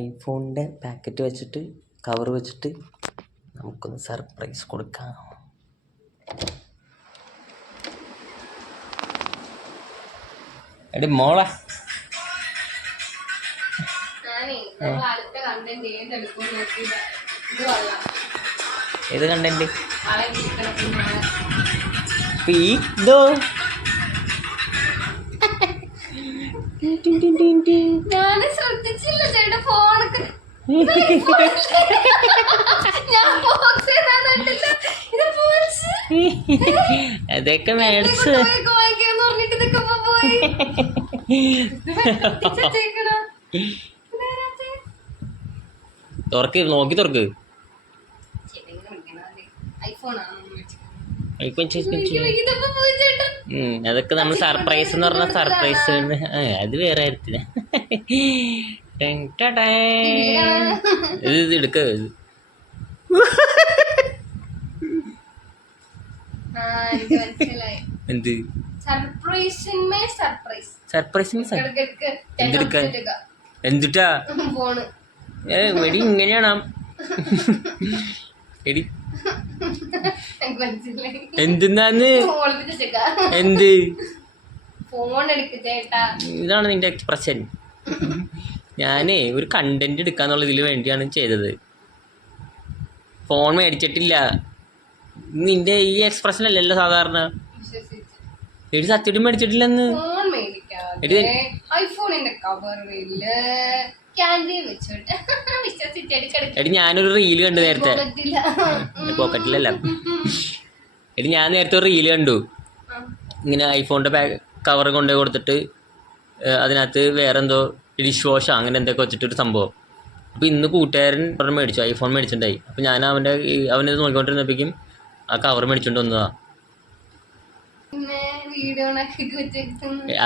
ഐഫോണിൻ്റെ packet വെച്ചിട്ട് cover വെച്ചിട്ട് നമുക്കൊന്ന് സർപ്രൈസ് കൊടുക്കാം. എടി മോളെ ഏത് കണ്ടന്റ് ഇതോ ഞാൻ ശ്രദ്ധിച്ചില്ല ചേട്ടാ ഫോണൊക്കെ അതൊക്കെ മേടിച്ച് തുറക്ക് നോക്കി തുറക്ക്. അതൊക്കെ നമ്മൾ സർപ്രൈസ് എന്ന് പറഞ്ഞ സർപ്രൈസ് അത് വേറെ കാര്യത്തില്ല. ഇത് എടുക്ക എന്ത് സർപ്രൈസ് എന്തെടുക്കാൻ എന്തിട്ടാ എടി ഇങ്ങനെയാണോ എടി എന്തിന്നാന്ന് എന്ത് ഇതാണ് നിന്റെ എക്സ്പ്രഷൻ. ഞാനേ ഒരു കണ്ടന്റ് എടുക്കാന്നുള്ള ഇതിൽ വേണ്ടിയാണ് ചെയ്തത്. ഫോൺ മേടിച്ചിട്ടില്ല. നിന്റെ ഈ എക്സ്പ്രഷൻ അല്ലല്ലോ സാധാരണ. എടി സത്യമായിട്ടും മേടിച്ചിട്ടില്ലെന്ന്. എടി ഞാനൊരു റീല് കണ്ടു നേരത്തെ. പോക്കറ്റിലല്ല. എടി ഞാൻ നേരത്തെ ഒരു റീല് കണ്ടു. ഇങ്ങനെ ഐഫോണിൻ്റെ കവർ കൊണ്ടുപോയി കൊടുത്തിട്ട് അതിനകത്ത് വേറെന്തോ ഡിഷ് വാഷോ അങ്ങനെ എന്തൊക്കെ വെച്ചിട്ടൊരു സംഭവം. അപ്പോൾ ഇന്ന് കൂട്ടുകാരൻ പറഞ്ഞ് മേടിച്ചു, ഐഫോൺ മേടിച്ചിട്ടുണ്ടായി. അപ്പോൾ ഞാൻ അവനത് നോക്കിക്കൊണ്ടിരുന്നപ്പോഴേക്കും ആ കവർ മേടിച്ചോണ്ട് വന്നതാ.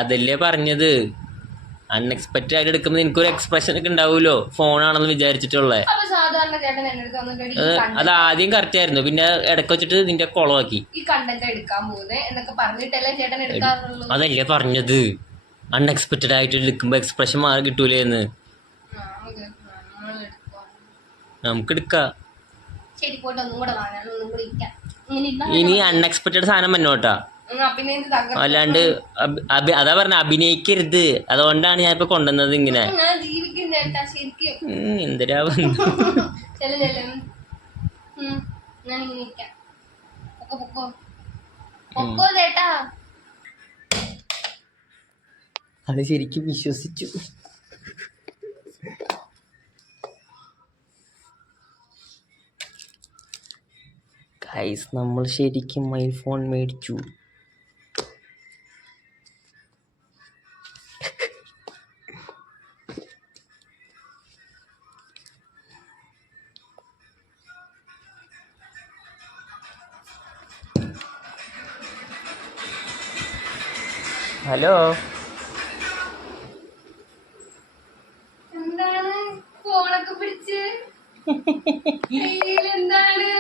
അതല്ലേ പറഞ്ഞത്, അൺഎക്സ്പെക്റ്റഡ് ആയിട്ട് എടുക്കുമ്പോൾ എനിക്കൊരു എക്സ്പ്രഷൻ ഒക്കെ ഉണ്ടാവുമല്ലോ ഫോണാണെന്ന് വിചാരിച്ചിട്ടുള്ളത്. അത് ആദ്യം കറക്റ്റ് ആയിരുന്നു, പിന്നെ ഇടയ്ക്ക് വെച്ചിട്ട് നിന്റെ കുളമാക്കി. അതല്ലേ പറഞ്ഞത്, അൺഎക്സ്പെക്റ്റഡ് ആയിട്ട് എടുക്കുമ്പോൾ എക്സ്പ്രഷൻ മാറി കിട്ടൂലേ എന്ന്. നമുക്ക് എടുക്കാം. ഇനി അൺഎക്സ്പെക്റ്റഡ് സാധനം വന്നോട്ടാ, അല്ലാണ്ട് അതാ പറഞ്ഞ അഭിനയിക്കരുത്. അതുകൊണ്ടാണ് ഞാൻ ഇപ്പൊ കൊണ്ടുവന്നത് ഇങ്ങനെ. എന്തിനാ അത് ശരിക്കും വിശ്വസിച്ചു. ഗൈസ്, നമ്മൾ ശരിക്കും ഐഫോൺ മേടിച്ചു. ഹലോ, എന്താണ് ഫോണൊക്കെ പിടിച്ച് എന്താണ്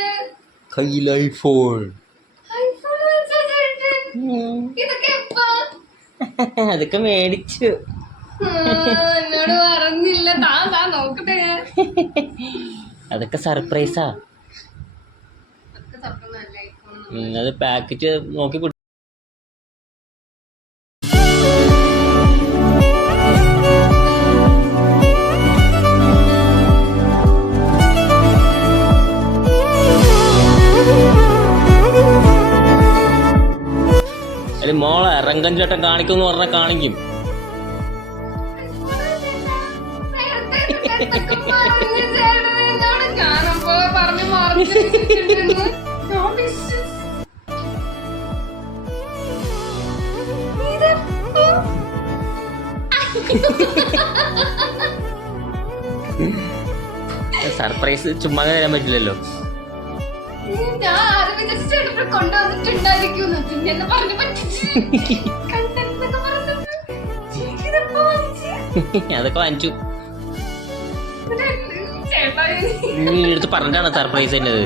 കയ്യിൽ ഐഫോൺ? അതൊക്കെ മേടിച്ചു. എന്നോട് പറഞ്ഞില്ല. നോക്കട്ടെ, അതൊക്കെ സർപ്രൈസാ. അത് പാക്കറ്റ് നോക്കി. മോളെ റങ്കൻ ചേട്ടൻ കാണിക്കും പറഞ്ഞാൽ കാണിക്കും. സർപ്രൈസ് ചുമ്മാ തരാൻ പറ്റില്ലല്ലോ. അതൊക്കെ വാങ്ങിച്ചു. നീ എടുത്ത് പറഞ്ഞിട്ടാണ് സർപ്രൈസ് തന്നത്.